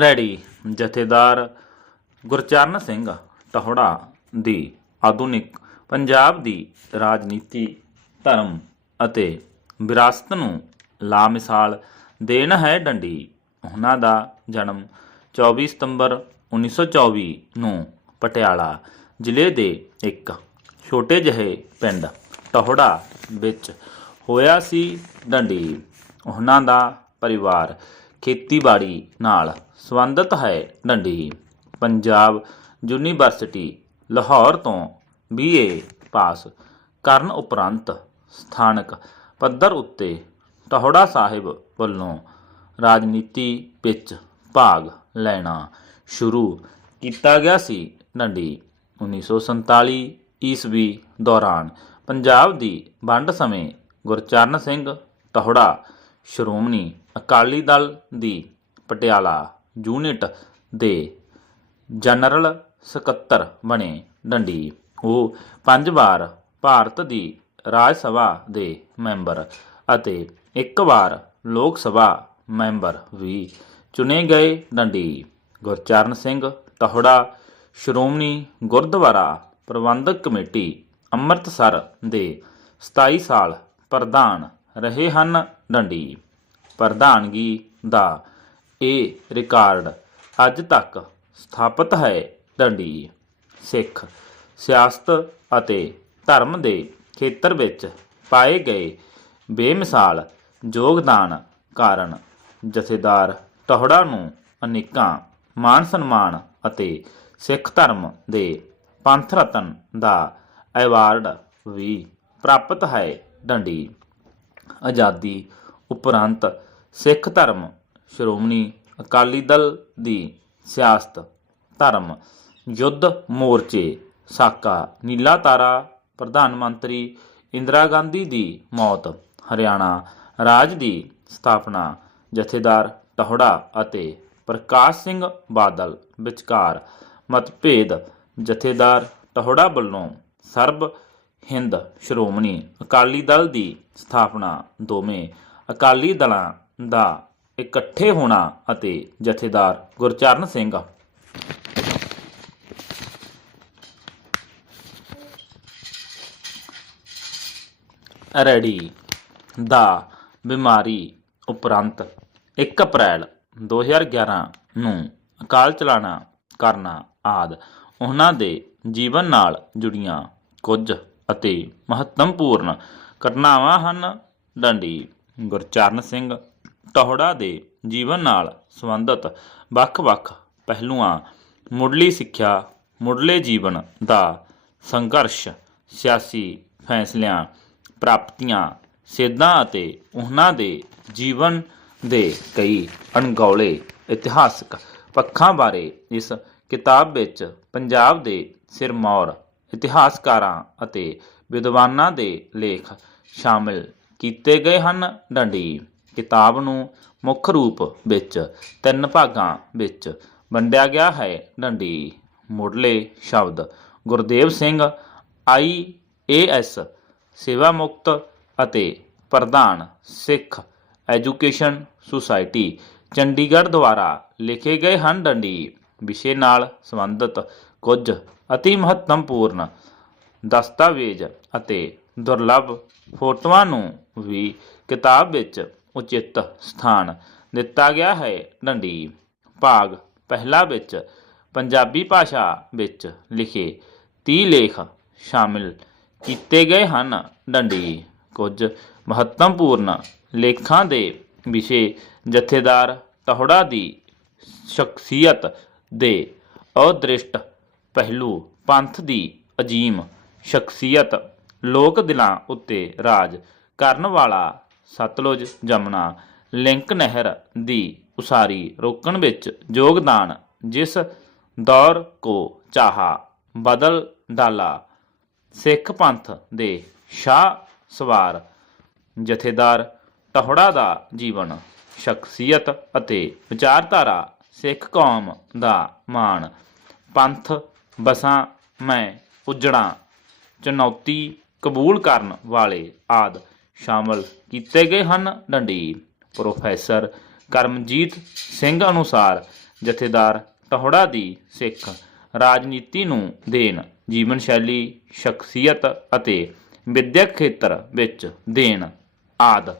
Ready. ਜਥੇਦਾਰ ਗੁਰਚਰਨ ਸਿੰਘ ਟਹੋੜਾ ਦੀ ਆਧੁਨਿਕ ਪੰਜਾਬ ਦੀ ਰਾਜਨੀਤੀ, ਧਰਮ ਅਤੇ ਵਿਰਾਸਤ ਨੂੰ ਲਾਮਿਸਾਲ ਦੇਣ ਹੈ ਡੰਡੀ। ਉਹਨਾਂ ਦਾ ਜਨਮ 24 ਸਤੰਬਰ 1924 ਨੂੰ ਪਟਿਆਲਾ ਜ਼ਿਲ੍ਹੇ ਦੇ ਇੱਕ ਛੋਟੇ ਜਿਹੇ ਪਿੰਡ ਟਹੋੜਾ ਵਿੱਚ ਹੋਇਆ ਸੀ ਡੰਡੀ। ਉਹਨਾਂ ਦਾ ਪਰਿਵਾਰ ਖੇਤੀਬਾੜੀ ਨਾਲ ਸੰਬੰਧਿਤ ਹੈ ਡੰਡੀ। ਪੰਜਾਬ ਯੂਨੀਵਰਸਿਟੀ, ਲਾਹੌਰ ਤੋਂ ਬੀਏ ਪਾਸ ਕਰਨ ਉਪਰੰਤ ਸਥਾਨਕ ਪੱਧਰ ਉੱਤੇ ਟਹੋੜਾ ਸਾਹਿਬ ਵੱਲੋਂ ਰਾਜਨੀਤੀ ਵਿੱਚ ਭਾਗ ਲੈਣਾ ਸ਼ੁਰੂ ਕੀਤਾ ਗਿਆ ਸੀ ਡੰਡੀ। 1947 ਈਸਵੀ ਦੌਰਾਨ ਪੰਜਾਬ ਦੀ ਵੰਡ ਸਮੇਂ ਗੁਰਚਰਨ ਸਿੰਘ ਟਹੋੜਾ ਸ਼੍ਰੋਮਣੀ ਅਕਾਲੀ ਦਲ ਦੀ ਪਟਿਆਲਾ ਯੂਨਿਟ ਦੇ ਜਨਰਲ ਸਕੱਤਰ ਬਣੇ ਡੰਡੀ। ਉਹ ਪੰਜ ਵਾਰ ਭਾਰਤ ਦੀ ਰਾਜ ਸਭਾ ਦੇ ਮੈਂਬਰ ਅਤੇ ਇੱਕ ਵਾਰ ਲੋਕ ਸਭਾ ਮੈਂਬਰ ਵੀ ਚੁਣੇ ਗਏ ਡੰਡੀ। ਗੁਰਚਰਨ ਸਿੰਘ ਟਹੋੜਾ ਸ਼੍ਰੋਮਣੀ ਗੁਰਦੁਆਰਾ ਪ੍ਰਬੰਧਕ ਕਮੇਟੀ ਅੰਮ੍ਰਿਤਸਰ ਦੇ 27 ਸਾਲ ਪ੍ਰਧਾਨ ਰਹੇ ਹਨ ਡੰਡੀ। ਪ੍ਰਧਾਨਗੀ ਦਾ ਇਹ ਰਿਕਾਰਡ ਅੱਜ ਤੱਕ ਸਥਾਪਿਤ ਹੈ। ਡੰਡੀ ਸਿੱਖ ਸਿਆਸਤ ਅਤੇ ਧਰਮ ਦੇ ਖੇਤਰ ਵਿੱਚ ਪਾਏ ਗਏ ਬੇਮਿਸਾਲ ਯੋਗਦਾਨ ਕਾਰਨ ਜਥੇਦਾਰ ਟਹੜਾ ਨੂੰ ਅਨੇਕਾਂ ਮਾਨ ਸਨਮਾਨ ਅਤੇ ਸਿੱਖ ਧਰਮ ਦੇ ਪੰਥ ਰਤਨ ਦਾ ਐਵਾਰਡ ਵੀ ਪ੍ਰਾਪਤ ਹੈ। ਡੰਡੀ ਆਜ਼ਾਦੀ ਉਪਰੰਤ ਸਿੱਖ ਧਰਮ, ਸ਼੍ਰੋਮਣੀ ਅਕਾਲੀ ਦਲ ਦੀ ਸਿਆਸਤ, ਧਰਮ, ਯੁੱਧ ਮੋਰਚੇ, ਸਾਕਾ, ਨੀਲਾ ਤਾਰਾ, ਪ੍ਰਧਾਨ ਮੰਤਰੀ ਇੰਦਰਾ ਗਾਂਧੀ ਦੀ ਮੌਤ, ਹਰਿਆਣਾ ਰਾਜ ਦੀ ਸਥਾਪਨਾ, ਜਥੇਦਾਰ ਟਹੜਾ ਅਤੇ ਪ੍ਰਕਾਸ਼ ਸਿੰਘ ਬਾਦਲ ਵਿਚਕਾਰ ਮਤਭੇਦ, ਜਥੇਦਾਰ ਟਹੜਾ ਵੱਲੋਂ ਸਰਬ ਹਿੰਦ ਸ਼੍ਰੋਮਣੀ ਅਕਾਲੀ ਦਲ ਦੀ ਸਥਾਪਨਾ, ਦੋਵੇਂ ਅਕਾਲੀ ਦਲਾਂ ਦਾ ਇਕੱਠੇ ਹੋਣਾ ਅਤੇ ਜਥੇਦਾਰ ਗੁਰਚਰਨ ਸਿੰਘ ਰੈਡੀ ਦਾ ਬਿਮਾਰੀ ਉਪਰੰਤ 1 ਅਪ੍ਰੈਲ 2011 ਨੂੰ ਅਕਾਲ ਚਲਾਣਾ ਕਰਨਾ ਆਦ ਉਹਨਾਂ ਦੇ ਜੀਵਨ ਨਾਲ ਜੁੜੀਆਂ ਕੁਝ ਅਤੇ ਮਹੱਤਵਪੂਰਨ ਘਟਨਾਵਾਂ ਹਨ। ਡੰਡੀ ਗੁਰਚਰਨ ਸਿੰਘ ਟਹੋੜਾ ਦੇ ਜੀਵਨ ਨਾਲ ਸੰਬੰਧਿਤ ਵੱਖ-ਵੱਖ ਪਹਿਲੂਆਂ, ਮੁੱਢਲੀ ਸਿੱਖਿਆ, ਮੁੱਢਲੇ ਜੀਵਨ ਦਾ ਸੰਘਰਸ਼, ਸਿਆਸੀ ਫੈਸਲਿਆਂ, ਪ੍ਰਾਪਤੀਆਂ, ਸੇਧਾਂ ਅਤੇ ਉਹਨਾਂ ਦੇ ਜੀਵਨ ਦੇ ਕਈ ਅਣਗੌਲੇ ਇਤਿਹਾਸਕ ਪੱਖਾਂ ਬਾਰੇ ਇਸ ਕਿਤਾਬ ਵਿੱਚ ਪੰਜਾਬ ਦੇ ਸਿਰਮੌਰ ਇਤਿਹਾਸਕਾਰਾਂ ਅਤੇ ਵਿਦਵਾਨਾਂ ਦੇ ਲੇਖ ਸ਼ਾਮਿਲ ਕੀਤੇ ਗਏ ਹਨ ਡੰਡੀ। ਕਿਤਾਬ ਨੂੰ ਮੁੱਖ ਰੂਪ ਵਿੱਚ ਤਿੰਨ ਭਾਗਾਂ ਵਿੱਚ ਵੰਡਿਆ ਗਿਆ ਹੈ ਡੰਡੀ। ਮੁੱਢਲੇ ਸ਼ਬਦ ਗੁਰਦੇਵ ਸਿੰਘ, ਆਈ ਏਐਸ ਸੇਵਾ ਮੁਕਤ ਅਤੇ ਪ੍ਰਧਾਨ ਸਿੱਖ ਐਜੂਕੇਸ਼ਨ ਸੁਸਾਇਟੀ ਚੰਡੀਗੜ੍ਹ ਦੁਆਰਾ ਲਿਖੇ ਗਏ ਹਨ ਡੰਡੀ। ਵਿਸ਼ੇ ਨਾਲ ਸੰਬੰਧਿਤ ਕੁਝ ਅਤੀ ਮਹੱਤਵਪੂਰਨ ਦਸਤਾਵੇਜ਼ ਅਤੇ ਦੁਰਲੱਭ ਫੋਟੋਆਂ ਨੂੰ ਵੀ ਕਿਤਾਬ ਵਿੱਚ ਉਚਿਤ ਸਥਾਨ ਦਿੱਤਾ ਗਿਆ ਹੈ। ਡੰਡੀ ਭਾਗ ਪਹਿਲਾ ਵਿੱਚ ਪੰਜਾਬੀ ਭਾਸ਼ਾ ਵਿੱਚ ਲਿਖੇ 30 ਲੇਖ ਸ਼ਾਮਿਲ ਕੀਤੇ ਗਏ ਹਨ। ਡੰਡੀ ਕੁਝ ਮਹੱਤਵਪੂਰਨ ਲੇਖਾਂ ਦੇ ਵਿਸ਼ੇ ਜਥੇਦਾਰ ਟਹੋੜਾ ਦੀ ਸ਼ਖਸੀਅਤ ਦੇ ਅਦ੍ਰਿਸ਼ਟ ਪਹਿਲੂ ਪੰਥ ਦੀ ਅਜੀਮ ਸ਼ਖਸੀਅਤ ਲੋਕ ਦਿਲਾਂ ਉੱਤੇ ਰਾਜ ਕਰਨ ਵਾਲਾ ਸਤਲੁਜ ਜਮਨਾ, ਲਿੰਕ ਨਹਿਰ ਦੀ ਉਸਾਰੀ ਰੋਕਣ ਵਿੱਚ ਯੋਗਦਾਨ, ਜਿਸ ਦੌਰ ਕੋ ਚਾਹਾ ਬਦਲ ਡਾਲਾ। ਸਿੱਖ ਪੰਥ ਦੇ ਸ਼ਾਹ ਸਵਾਰ, ਜਥੇਦਾਰ ਟਹੜਾ ਦਾ ਜੀਵਨ, ਸ਼ਖਸੀਅਤ ਅਤੇ ਵਿਚਾਰਧਾਰਾ ਸਿੱਖ ਕੌਮ ਦਾ ਮਾਣ। ਪੰਥ ਬਸਾਂ ਮੈਂ ਉਜੜਾਂ, ਚੁਣੌਤੀ ਕਬੂਲ ਕਰਨ ਵਾਲੇ ਆਦ ਸ਼ਾਮਲ ਕੀਤੇ ਗਏ ਹਨ। ਡੰਡੀ ਪ੍ਰੋਫੈਸਰ ਕਰਮਜੀਤ ਸਿੰਘ ਅਨੁਸਾਰ ਜਥੇਦਾਰ ਟਹੋੜਾ ਦੀ ਸਿੱਖ ਰਾਜਨੀਤੀ ਨੂੰ ਦੇਣ, ਜੀਵਨ ਸ਼ੈਲੀ, ਸ਼ਖਸੀਅਤ ਅਤੇ ਵਿਦਿਅਕ ਖੇਤਰ ਵਿੱਚ ਦੇਣ ਆਦਿ।